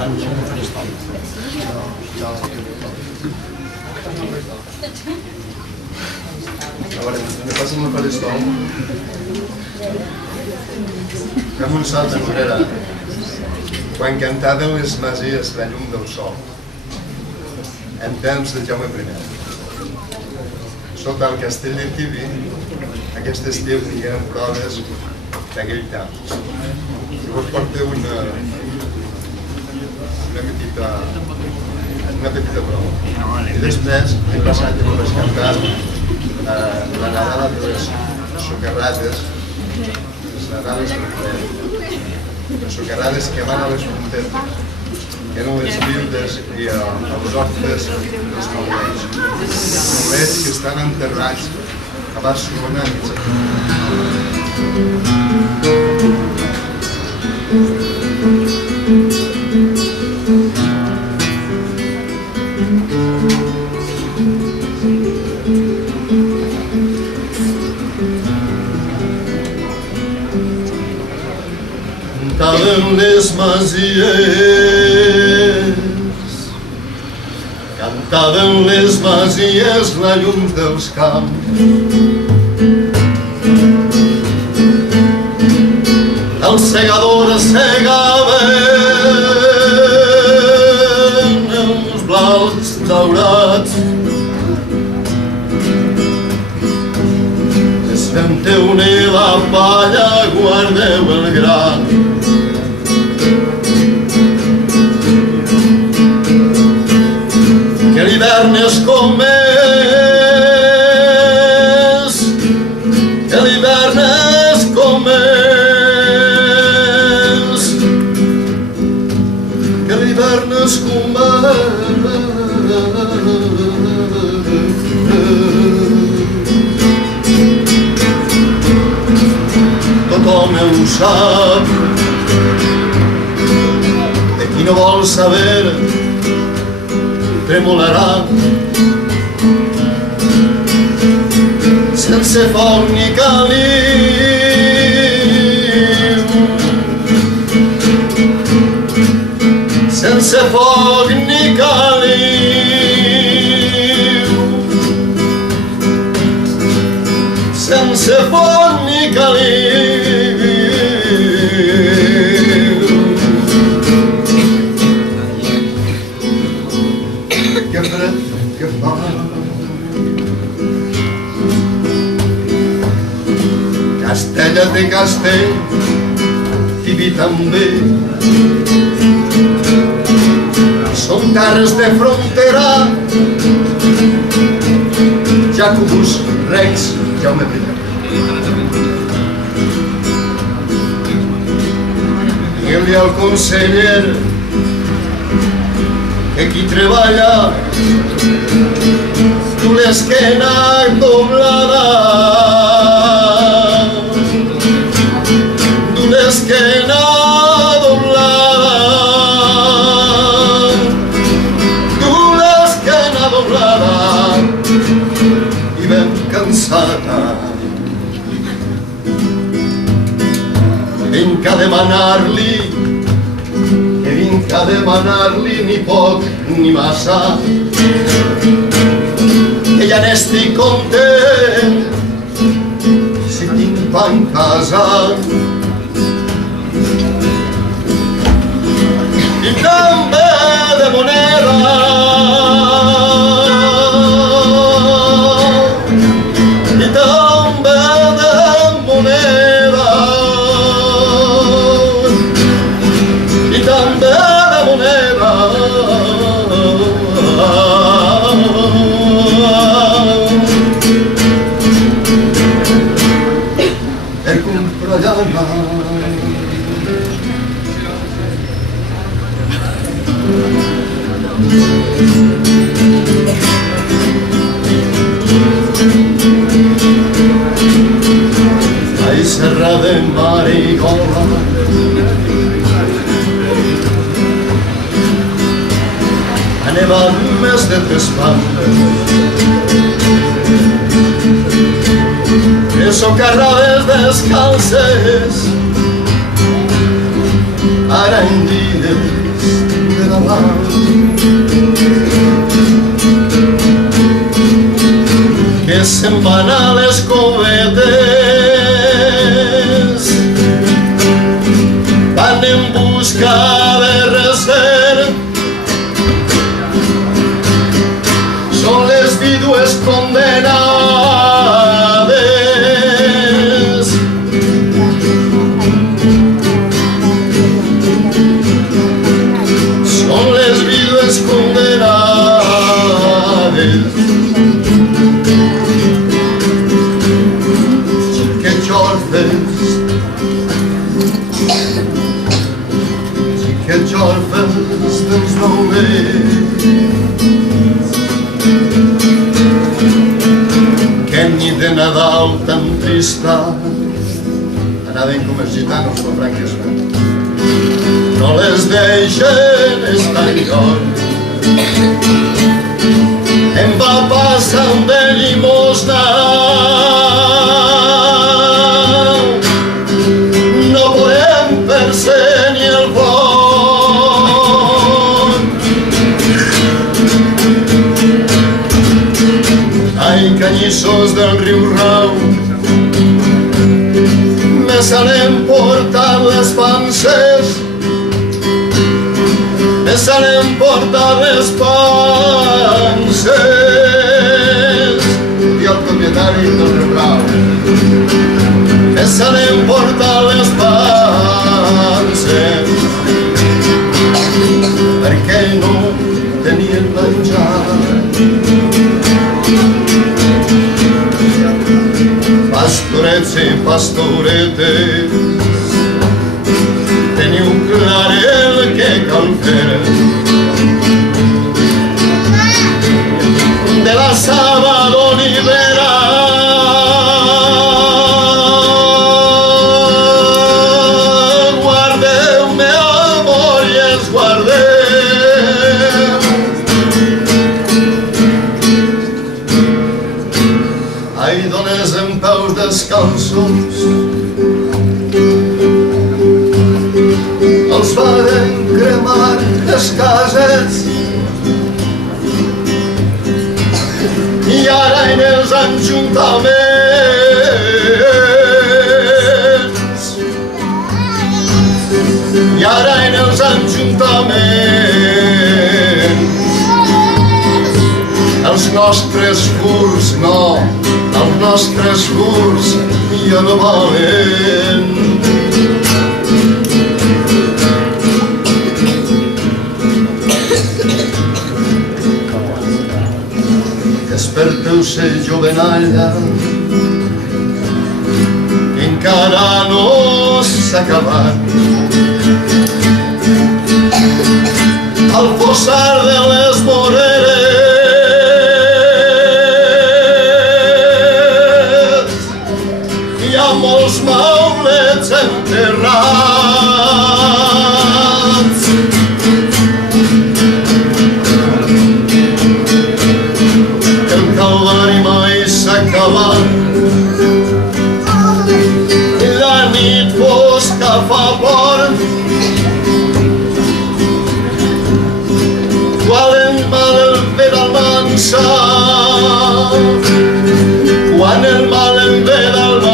A veure, me passen el faristol. Fem un salt enrere. Quan cantàveu les masies la llum del sol, en temps de Jaume I. Sota el castell de Tibi, aquest estiu tinguem proves d'aquell temps. Si vos porteu una petita prova. I després, l'any passat, hem vaig cantar la Nadala de les socarrades, les Nadales les socarrades que van a les fronteres, que eren les viudes i els orfes dels maulets. Maulets que estan enterrats a Barcelona. Cantaven les masies la llum dels camps. Els segadors segaven els blaus daurats. Escanteu-ne la palla, guardeu el gram. Que l'hivern és com és, que l'hivern és com és, que l'hivern és com és. Tothom ho sap, de qui no vol saber tremolarà, sense foc ni caliu, sense foc ni caliu, sense foc ni caliu. Que fred que fa. Castella de Castell, Tibi també, són terres de frontera. Jacobus Rex Jaume I. Digueu-li al conseller que qui treballa du l'esquena doblada, du l'esquena doblada, du l'esquena doblada i ben cansada. Vinc a demanar-li, que vinc a demanar-li ni poc ni massa, que ja n'estic content si tinc pa en casa. I també de moneda, i també de moneda, i també de moneda. Per comprar llana. Ai, serra de marigola, ha nevat més de 3 pandes, que socarrades descalces, ara en dies carnaval. Que se'n van a les covetes, van en busca de recer. Són les vídues condenades, són les vídues condenades. Que jorfes dels només, que nit de Nadal tan trista, anaven com els gitanos com branques, no les deixen estar lluny. Em va passant de limosna, no podem percebre ni el pont. Ai, canyissos del riu Rau, me s'han portat les panses, me s'han portat les panses, i el propietari del riu Rau, me s'han portat les panses, perquè no tenien menjar. Pastorets i pastoretes, teniu clar el que cal fer. De la saba d'olivera guardeu-me amor i els guardeu. Ai, dones en peus descalços, els varen cremar les cases i ara en els ajuntaments, i ara en els ajuntaments els nostres furs, no, els nostres furs ja no valen. Desperteu-se, jovenalla, que encara no s'ha acabat. Al fossar de les moreres hi ha molts maulets enterrats. El calvari mai s'ha acabat, la nit fosca fa por, quan el mal el ve d'Almansa, quan el mal el ve d'Almansa.